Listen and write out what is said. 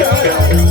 Tchau.